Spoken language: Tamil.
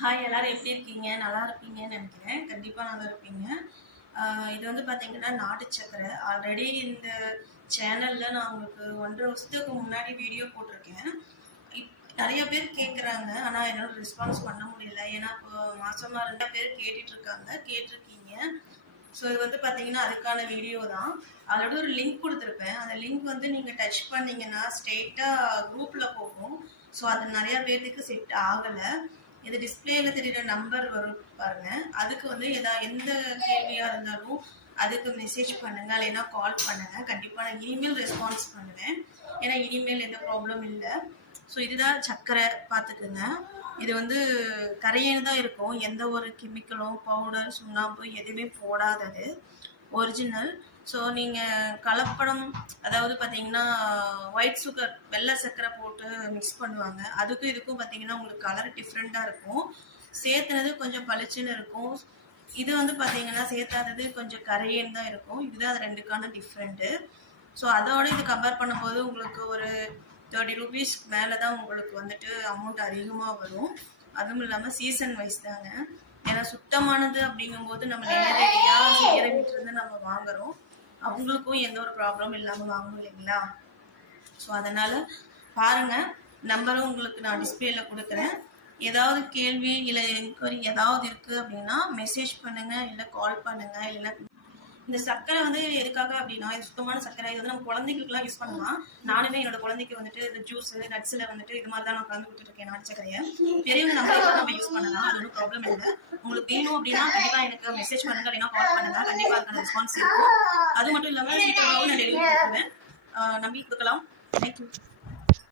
ஹாய், எல்லாரும் எப்படி இருக்கீங்க? நல்லா இருப்பீங்கன்னு நினைக்கிறேன். கண்டிப்பா நல்லா இருப்பீங்க. இது வந்து பார்த்தீங்கன்னா, நாட்டு சர்க்கரை. ஆல்ரெடி இந்த சேனல்ல நான் உங்களுக்கு 1½ வருஷத்துக்கு முன்னாடி வீடியோ போட்டிருக்கேன். நெறைய பேர் கேட்குறாங்க. ஆனா என்னால ரெஸ்பான்ஸ் பண்ண முடியல. ஏன்னா, இப்போ மாசமா 2 பேர் கேட்டிருக்கீங்க. ஸோ இது வந்து பார்த்தீங்கன்னா, அதுக்கான வீடியோ தான். ஆல்ரெடி ஒரு லிங்க் குடுத்துருப்பேன். அந்த லிங்க் வந்து நீங்க டச் பண்ணீங்கன்னா, ஸ்ட்ரெயிட்டா குரூப்ல போகும். ஸோ அது நெறைய பேத்துக்கு செட் ஆகல. இது டிஸ்பிளேல தெரியுற நம்பர் வரும் பாருங்க. அதுக்கு வந்து எந்த கேள்வியா இருந்தாலும் அதுக்கு மெசேஜ் பண்ணுங்க, இல்லைன்னா கால் பண்ணுங்க. கண்டிப்பா நான் இனிமேல் ரெஸ்பான்ஸ் பண்ணுவேன். ஏன்னா இனிமேல் எந்த ப்ராப்ளம் இல்லை. ஸோ இதுதான் சர்க்கரை, பார்த்துக்குங்க. இது வந்து கரையேன்னு தான் இருக்கும். எந்த ஒரு கெமிக்கலும், பவுடர், சுண்ணாம்பு எதுவுமே போடாதது, ஒரிஜினல். ஸோ நீங்கள் கலப்படம், அதாவது பார்த்தீங்கன்னா ஒயிட் சுகர், வெள்ளை சர்க்கரை போட்டு மிக்ஸ் பண்ணுவாங்க. அதுக்கும் இதுக்கும் பார்த்தீங்கன்னா உங்களுக்கு கலர் டிஃப்ரெண்ட்டாக இருக்கும். சேர்த்துனது கொஞ்சம் பளிச்சுன்னு இருக்கும். இது வந்து பார்த்தீங்கன்னா சேர்த்தாதது கொஞ்சம் கரையேன்னு தான் இருக்கும். இதுதான் அது ரெண்டுக்கான டிஃப்ரெண்ட்டு. ஸோ அதோட இது கம்பேர் பண்ணும்போது உங்களுக்கு ஒரு 30 rupees மேலே தான் உங்களுக்கு வந்துட்டு அமௌண்ட் அதிகமாக வரும். அதுவும் இல்லாமல் சீசன் வைஸ் தாங்க. ஏன்னா சுத்தமானது அப்படிங்கும்போது நம்ம நேரடியாக செய்கிறவங்கிட்ட நம்ம வாங்குறோம். அவங்களுக்கும் எந்த ஒரு ப்ராப்ளம் இல்லாமல் வாங்கணும் இல்லைங்களா? ஸோ அதனால் பாருங்கள், நம்பரும் உங்களுக்கு நான் டிஸ்பிளேல கொடுக்குறேன். ஏதாவது கேள்வி இல்லை என்கொயரி ஏதாவது இருக்குது அப்படின்னா மெசேஜ் பண்ணுங்கள், இல்லை கால் பண்ணுங்கள். இல்லைன்னா இந்த சர்க்கரை வந்து எதுக்காக அப்படின்னா, இது சுத்தமான சர்க்கரை. இது வந்து நம்ம குழந்தைகளுக்குலாம் யூஸ் பண்ணலாம். நானுமே என்னோட குழந்தைக்கு வந்துட்டு இந்த ஜூஸ், நட்ஸில் வந்துட்டு இது மாதிரி தான் நான் கலந்து கொடுத்துருக்கேன், நாட்டு சர்க்கரையை. பெரியவங்க நம்ம யூஸ் பண்ணலாம், அது ஒன்றும் ப்ராப்ளம் இல்லை. உங்களுக்கு வேணும் அப்படின்னா கண்டிப்பாக எனக்கு மெசேஜ் பண்ணுங்க, அப்படின்னா கால் பண்ணுங்க. கண்டிப்பாக அதுக்கான ரெஸ்பான்ஸ் இருக்கும். அது மட்டும் இல்லாமல் சீக்கிரமாகவும் நான் டெலிவரி கொடுக்குறேன். நம்பி கொடுக்கலாம். தேங்க்யூ.